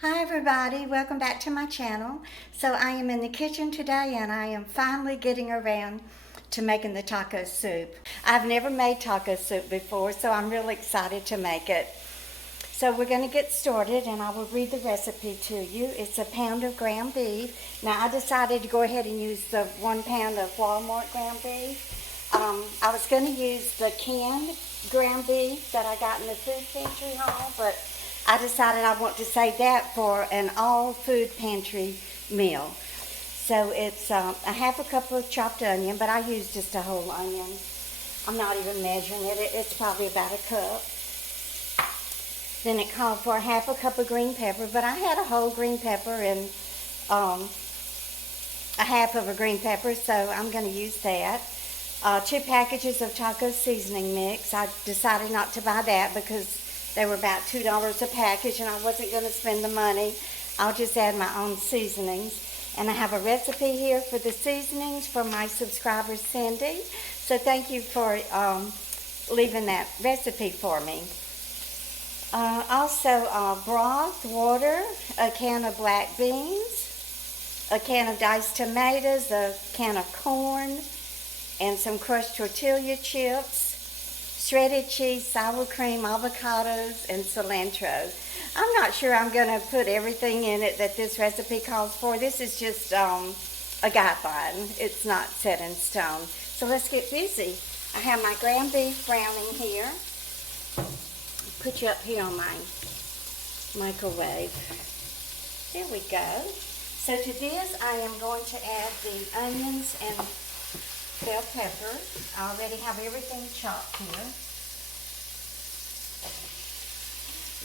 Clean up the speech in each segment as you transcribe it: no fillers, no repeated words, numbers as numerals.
Hi everybody, welcome back to my channel. So I am in the kitchen today and I am finally getting around to making the taco soup. I've never made taco soup before, so I'm really excited to make it. So we're going to get started and I will read the recipe to you. It's a pound of ground beef. Now I decided to go ahead and use the 1 pound of Walmart ground beef. I was going to use the canned ground beef that I got in the food pantry haul, but I decided I want to save that for an all food pantry meal. So it's a half a cup of chopped onion, but I use just a whole onion. I'm not even measuring it. It's probably about a cup. Then it called for a half a cup of green pepper, but I had a whole green pepper and a half of a green pepper, so I'm going to use that. 2 packages of taco seasoning mix. I decided not to buy that because they were about $2 a package and I wasn't going to spend the money. I'll just add my own seasonings. And I have a recipe here for the seasonings from my subscriber Cindy. So thank you for leaving that recipe for me. Also broth, water, a can of black beans, a can of diced tomatoes, a can of corn, and some crushed tortilla chips, shredded cheese, sour cream, avocados, and cilantro. I'm not sure I'm going to put everything in it that this recipe calls for. This is just a guideline. It's not set in stone. So let's get busy. I have my ground beef browning here. Put you up here on my microwave. There we go. So to this I am going to add the onions and bell pepper. I already have everything chopped here.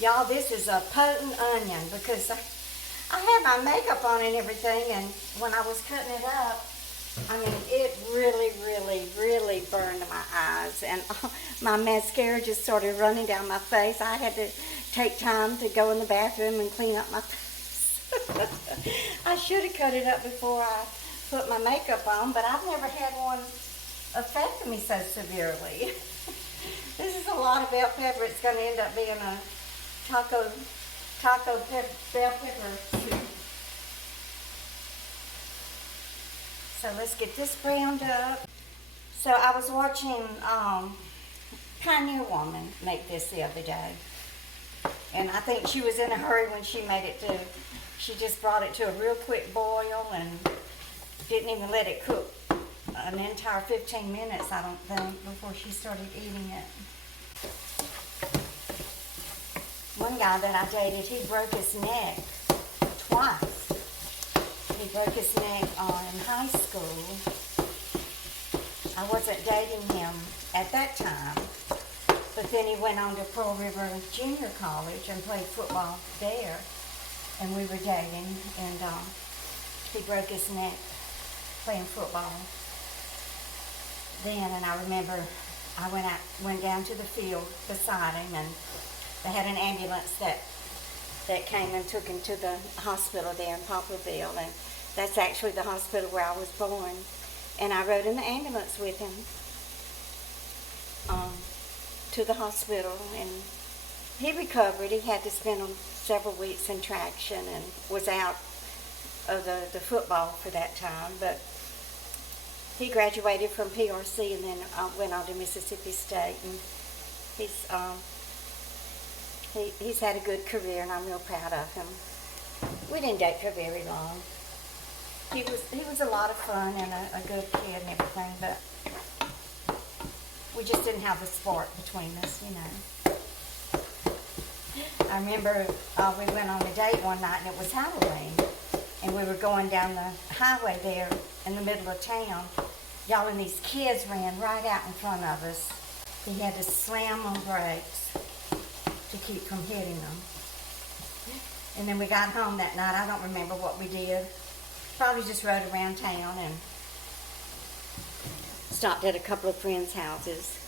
Y'all, this is a potent onion because I had my makeup on and everything, and when I was cutting it up, I mean, it really burned my eyes, and my mascara just started running down my face. I had to take time to go in the bathroom and clean up my face. I should have cut it up before I put my makeup on, but I've never had one affect me so severely. This is a lot of bell pepper. It's going to end up being a taco bell pepper soup. So let's get this browned up. So I was watching Pioneer Woman make this the other day, and I think she was in a hurry when she made it too. She just brought it to a real quick boil and didn't even let it cook an entire 15 minutes, I don't think, before she started eating it. One guy that I dated, he broke his neck twice. He broke his neck in high school. I wasn't dating him at that time, but then he went on to Pearl River Junior College and played football there, and we were dating, and he broke his neck playing football then. And I remember I went down to the field beside him, and they had an ambulance that came and took him to the hospital there in Poplarville, and that's actually the hospital where I was born. And I rode in the ambulance with him to the hospital, and he recovered. He had to spend several weeks in traction and was out of the football for that time, but he graduated from PRC and then went on to Mississippi State, and he's had a good career, and I'm real proud of him. We didn't date for very long. He was a lot of fun and a good kid and everything, but we just didn't have the spark between us, you know. I remember we went on a date one night, and it was Halloween, and we were going down the highway there in the middle of town. Y'all, and these kids ran right out in front of us. He had to slam on brakes to keep from hitting them. And then we got home that night. I don't remember what we did. Probably just rode around town and stopped at a couple of friends' houses.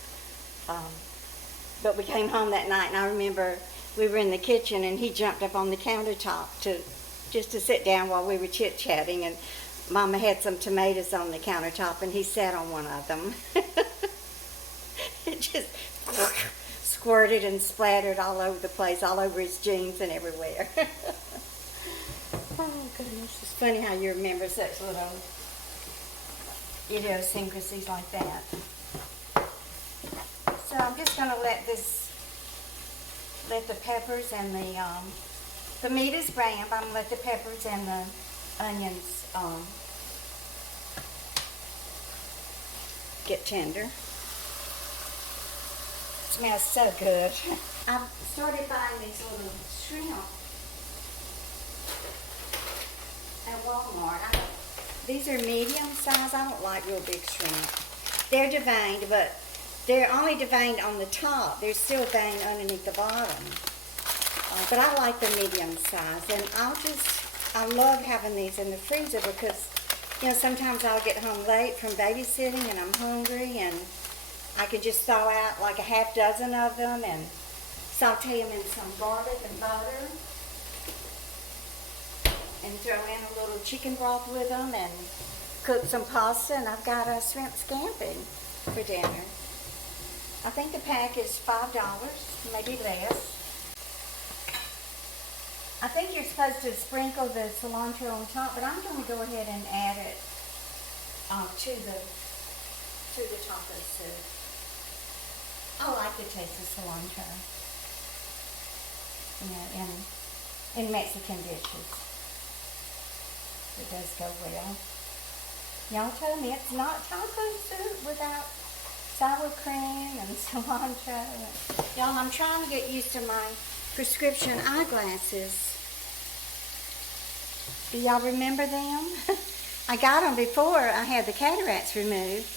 But we came home that night, and I remember we were in the kitchen, and he jumped up on the countertop just to sit down while we were chit-chatting, and Mama had some tomatoes on the countertop, and he sat on one of them. It just squirted and splattered all over the place, all over his jeans and everywhere. It's funny how you remember such little idiosyncrasies like that. So I'm just going to let the peppers and the meat is brown, but I'm going to let the peppers and the onions get tender. It smells so good. I've started buying these little shrimp at Walmart. These are medium size. I don't like real big shrimp. They're deveined, but they're only deveined on the top. They're still veined underneath the bottom. But I like the medium size, and I love having these in the freezer because, you know, sometimes I'll get home late from babysitting and I'm hungry, and I can just thaw out like a half dozen of them and saute them in some garlic and butter and throw in a little chicken broth with them and cook some pasta, and I've got a shrimp scampi for dinner. I think the pack is $5, maybe less. I think you're supposed to sprinkle the cilantro on top, but I'm going to go ahead and add it to the taco soup. I like the taste of cilantro, you know, in Mexican dishes. It does go well. Y'all told me it's not taco soup without sour cream and cilantro. Y'all, I'm trying to get used to my prescription eyeglasses. Do y'all remember them? I got them before I had the cataracts removed,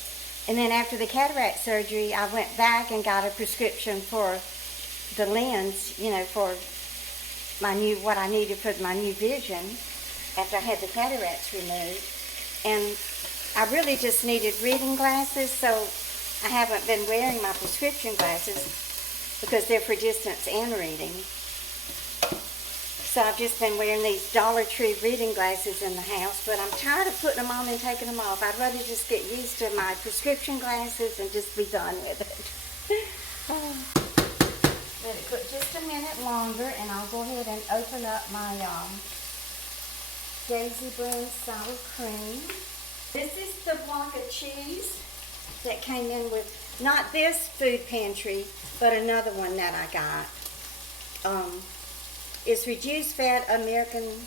and then after the cataract surgery I went back and got a prescription for the lens, you know, for my what I needed for my new vision after I had the cataracts removed. And I really just needed reading glasses, so I haven't been wearing my prescription glasses because they're for distance and reading. So I've just been wearing these Dollar Tree reading glasses in the house, but I'm tired of putting them on and taking them off. I'd rather just get used to my prescription glasses and just be done with it. Let it cook just a minute longer, and I'll go ahead and open up my Daisy Blend sour cream. This is the block of cheese that came in with, not this food pantry, but another one that I got. It's reduced fat American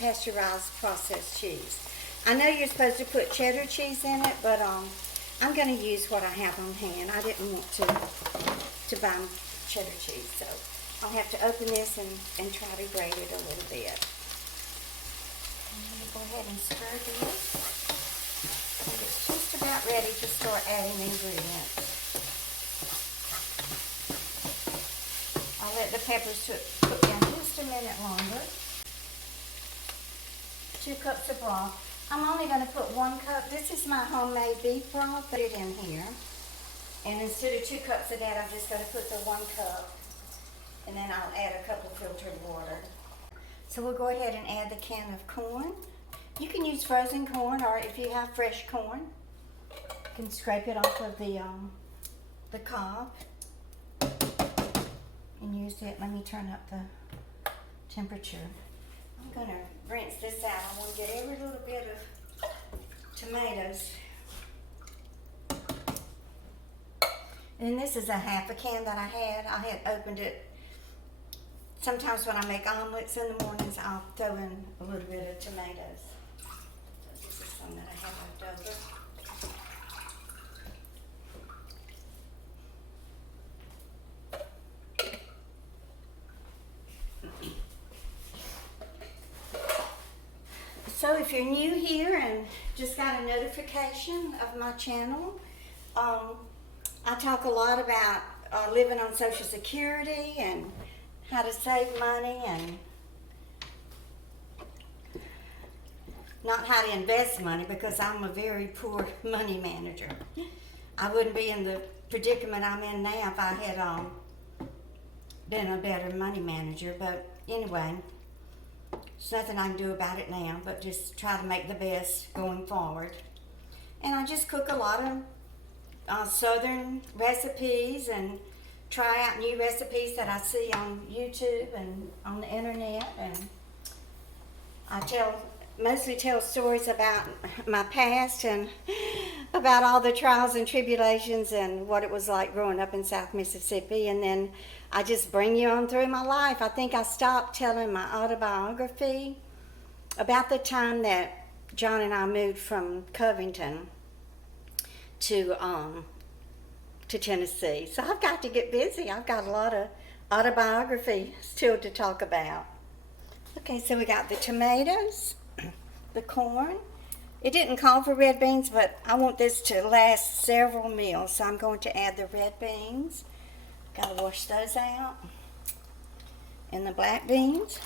pasteurized processed cheese. I know you're supposed to put cheddar cheese in it, but I'm going to use what I have on hand. I didn't want to buy cheddar cheese, so I'll have to open this and try to grate it a little bit. I'm going to go ahead and stir this. And it's just about ready to start adding ingredients. I'll let the peppers cook down just a minute longer. 2 cups of broth. I'm only going to put 1 cup. This is my homemade beef broth. Put it in here. And instead of 2 cups of that, I'm just going to put the 1 cup. And then I'll add a cup of filtered water. So we'll go ahead and add the can of corn. You can use frozen corn, or if you have fresh corn, you can scrape it off of the cob and use it. Let me turn up the temperature. I'm going to rinse this out. I want to get every little bit of tomatoes. And this is a half a can that I had opened it. Sometimes when I make omelets in the mornings, I'll throw in a little bit of tomatoes. So this is some that I have left over. So if you're new here and just got a notification of my channel, I talk a lot about living on Social Security and how to save money and not how to invest money, because I'm a very poor money manager. I wouldn't be in the predicament I'm in now if I had been a better money manager. But anyway, there's nothing I can do about it now, but just try to make the best going forward. And I just cook a lot of Southern recipes and try out new recipes that I see on YouTube and on the internet. And Mostly tell stories about my past and about all the trials and tribulations and what it was like growing up in South Mississippi. And then I just bring you on through my life. I think I stopped telling my autobiography about the time that John and I moved from Covington to Tennessee. So I've got to get busy. I've got a lot of autobiography still to talk about. Okay, so we got the tomatoes, the corn. It didn't call for red beans, but I want this to last several meals, so I'm going to add the red beans. Gotta wash those out. And the black beans.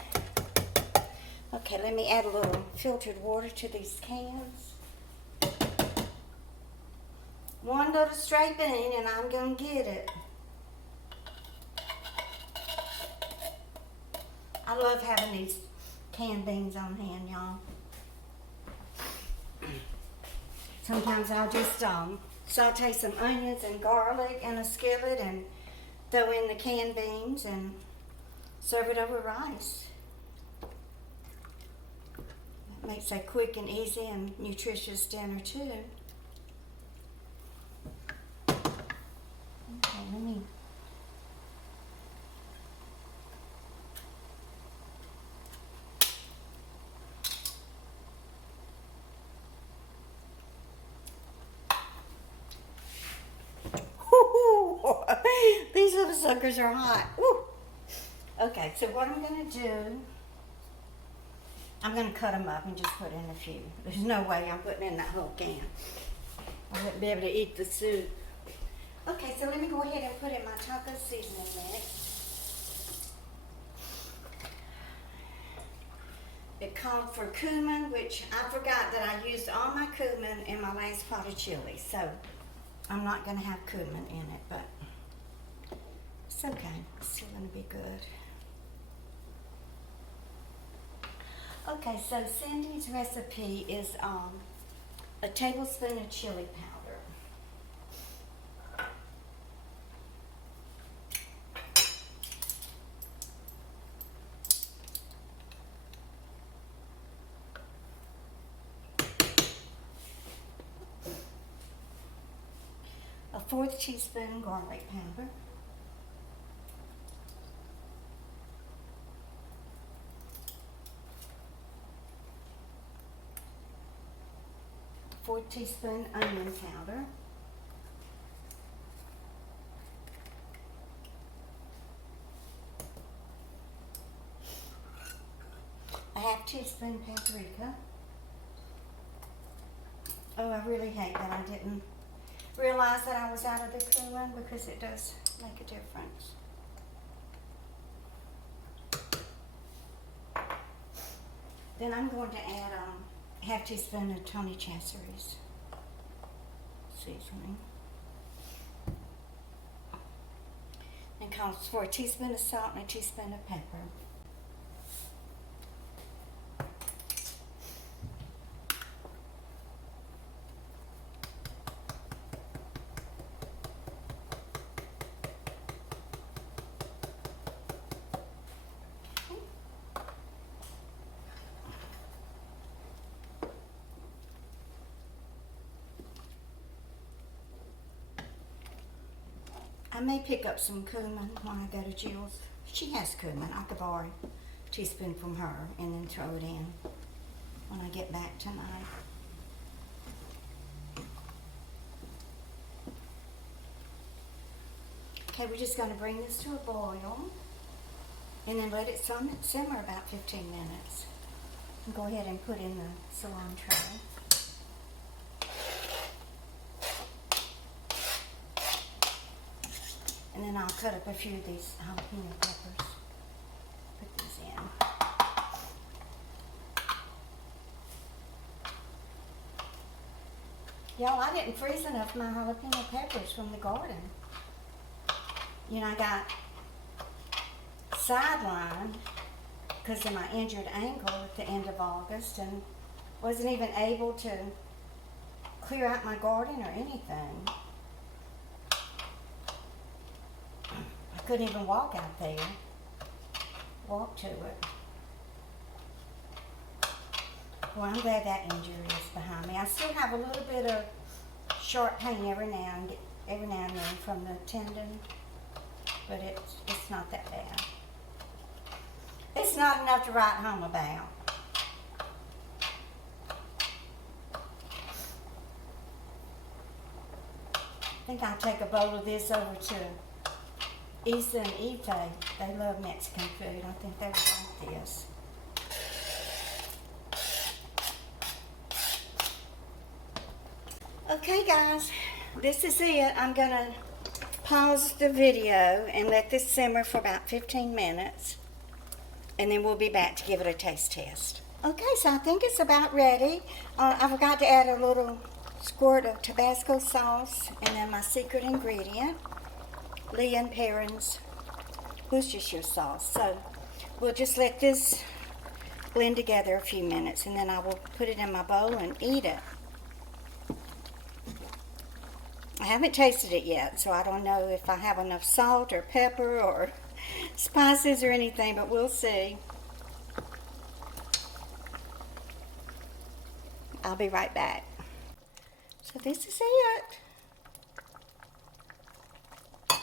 Okay, let me add a little filtered water to these cans. One little stray bean and I'm gonna get it. I love having these canned beans on hand, y'all. Sometimes I'll just saute some onions and garlic in a skillet and throw in the canned beans and serve it over rice. It makes a quick and easy and nutritious dinner too. Okay, let me these little suckers are hot. Woo. Okay, so what I'm going to do, I'm going to cut them up and just put in a few. There's no way I'm putting in that whole can. I wouldn't be able to eat the soup. Okay, so let me go ahead and put in my taco seasoning mix. It called for cumin, which I forgot that I used all my cumin in my last pot of chili. So I'm not going to have cumin in it, but it's okay. It's still going to be good. Okay, so Cindy's recipe is a tablespoon of chili powder. A 1/4 teaspoon garlic powder. A 1/4 teaspoon onion powder. A 1/2 teaspoon paprika. Oh, I really hate that I didn't realize that I was out of the cumin because it does make a difference. Then I'm going to add a 1/2 teaspoon of Tony Chachere's seasoning. And calls for a teaspoon of salt and a teaspoon of pepper. I may pick up some cumin when I go to Jill's. She has cumin. I could borrow a teaspoon from her and then throw it in when I get back tonight. Okay, we're just going to bring this to a boil and then let it simmer about 15 minutes. And go ahead and put in the cilantro. And then I'll cut up a few of these jalapeno peppers. Put these in. Y'all, I didn't freeze enough of my jalapeno peppers from the garden. You know, I got sidelined because of my injured ankle at the end of August and wasn't even able to clear out my garden or anything. I couldn't even walk out there, walk to it. Well, I'm glad that injury is behind me. I still have a little bit of sharp pain every now and then from the tendon, but it's not that bad. It's not enough to write home about. I think I'll take a bowl of this over to Issa and Ife. They love Mexican food. I think they would like this. Okay guys, this is it. I'm gonna pause the video and let this simmer for about 15 minutes, and then we'll be back to give it a taste test. Okay, so I think it's about ready. I forgot to add a little squirt of Tabasco sauce, and then my secret ingredient, Lee and Perrin's Worcestershire sauce. So we'll just let this blend together a few minutes, and then I will put it in my bowl and eat it. I haven't tasted it yet, so I don't know if I have enough salt or pepper or spices or anything, but we'll see. I'll be right back. So this is it. I'm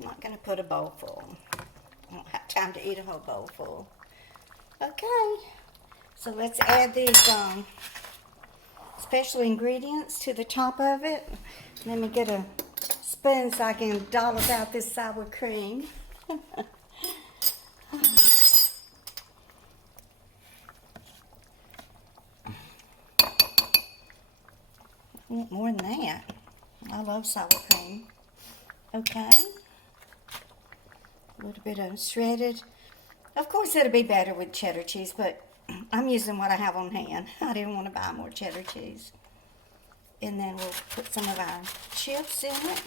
not going to put a bowl full. I don't have time to eat a whole bowl full. Okay, so let's add these special ingredients to the top of it. Let me get a spoon so I can dollop out this sour cream. I want more than that. I love sour cream. Okay. A little bit of shredded. Of course, it'll be better with cheddar cheese, but I'm using what I have on hand. I didn't want to buy more cheddar cheese. And then we'll put some of our chips in it.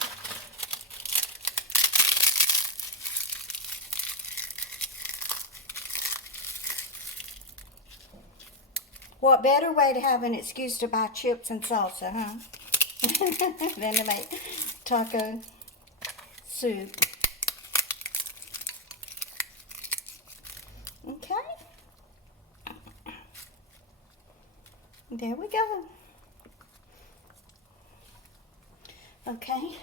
What better way to have an excuse to buy chips and salsa, huh? Than to make taco soup. Okay. There we go. Okay.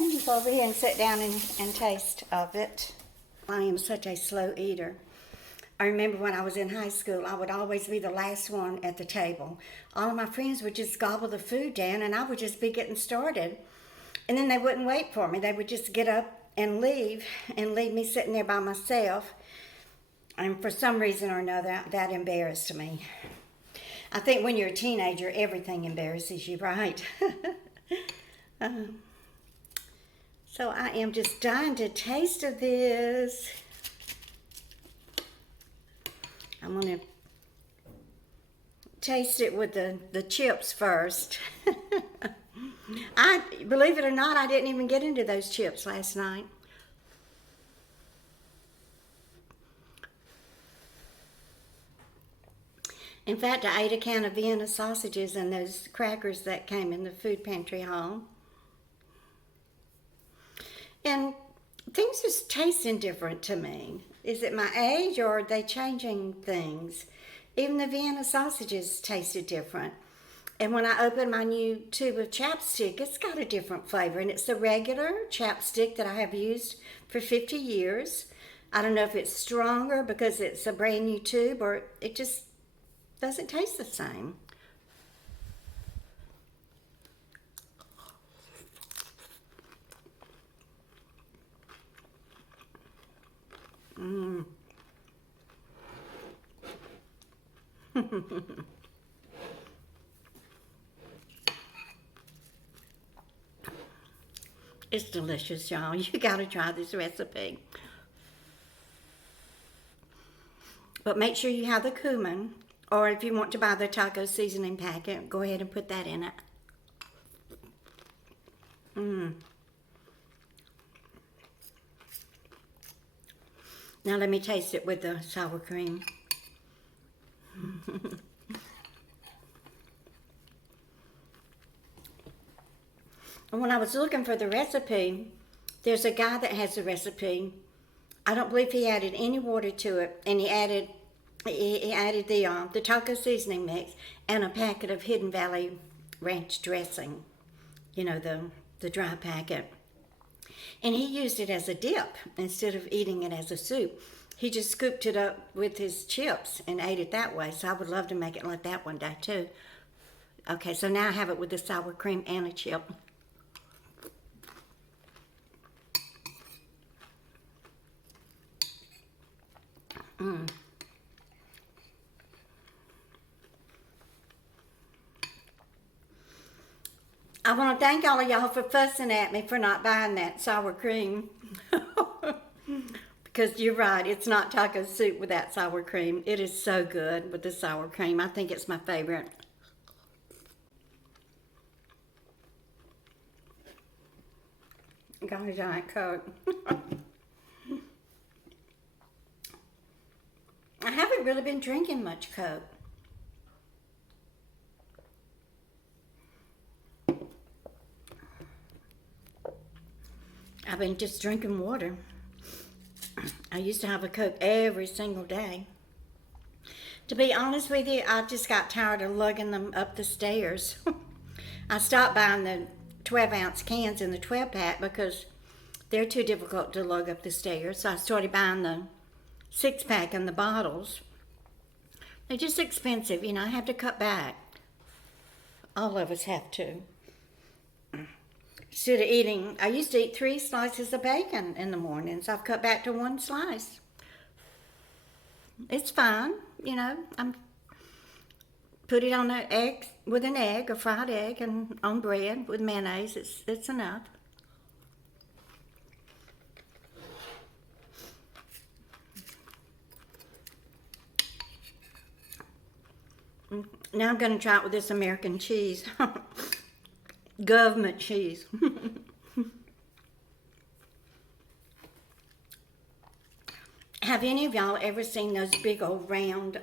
Let me go over here and sit down and taste of it. I am such a slow eater. I remember when I was in high school, I would always be the last one at the table. All of my friends would just gobble the food down, and I would just be getting started. And then they wouldn't wait for me. They would just get up and leave me sitting there by myself. And for some reason or another, that embarrassed me. I think when you're a teenager, everything embarrasses you, right? So I am just dying to taste of this. I'm going to taste it with the chips first. Believe it or not, I didn't even get into those chips last night. In fact, I ate a can of Vienna sausages and those crackers that came in the food pantry haul. And things just tasting different to me. Is it my age, or are they changing things? Even the Vienna sausages tasted different. And when I opened my new tube of chapstick, it's got a different flavor. And it's the regular chapstick that I have used for 50 years. I don't know if it's stronger because it's a brand new tube, or it just doesn't taste the same. It's delicious, y'all. You gotta try this recipe. But make sure you have the cumin, or if you want to buy the taco seasoning packet, go ahead and put that in it. Now let me taste it with the sour cream. And when I was looking for the recipe, there's a guy that has the recipe. I don't believe he added any water to it, and he added He added the taco seasoning mix and a packet of Hidden Valley ranch dressing. You know, the dry packet. And he used it as a dip instead of eating it as a soup. He just scooped it up with his chips and ate it that way. So I would love to make it like that one day too. Okay, so now I have it with the sour cream and a chip. I want to thank all of y'all for fussing at me for not buying that sour cream. Because you're right, it's not taco soup without sour cream. It is so good with the sour cream. I think it's my favorite. Got a Diet Coke. I haven't really been drinking much Coke. I've been just drinking water. I used to have a Coke every single day. To be honest with you, I just got tired of lugging them up the stairs. I stopped buying the 12-ounce cans in the 12-pack because they're too difficult to lug up the stairs. So I started buying the 6-pack and the bottles. They're just expensive, you know, I have to cut back. All of us have to. Instead of eating, I used to eat 3 slices of bacon in the mornings. I've cut back to 1 slice. It's fine, you know. Put it on an egg with an egg, a fried egg, and on bread with mayonnaise. It's enough. Now I'm going to try it with this American cheese. Government cheese. Have any of y'all ever seen those big old round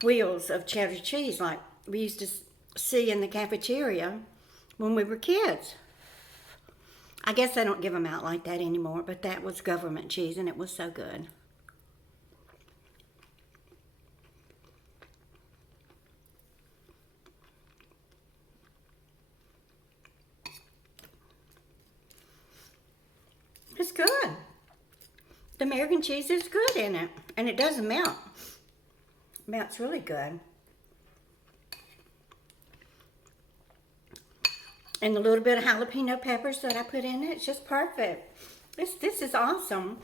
wheels of cheddar cheese like we used to see in the cafeteria when we were kids? I guess they don't give them out like that anymore, but that was government cheese and it was so good. It's good. The American cheese is good in it, and it doesn't melt. It melts really good. And the little bit of jalapeno peppers that I put in it, it's just perfect. This is awesome.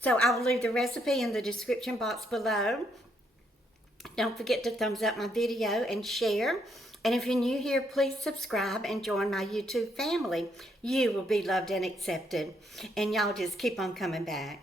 So I will leave the recipe in the description box below. Don't forget to thumbs up my video and share. And if you're new here, please subscribe and join my YouTube family. You will be loved and accepted. And y'all just keep on coming back.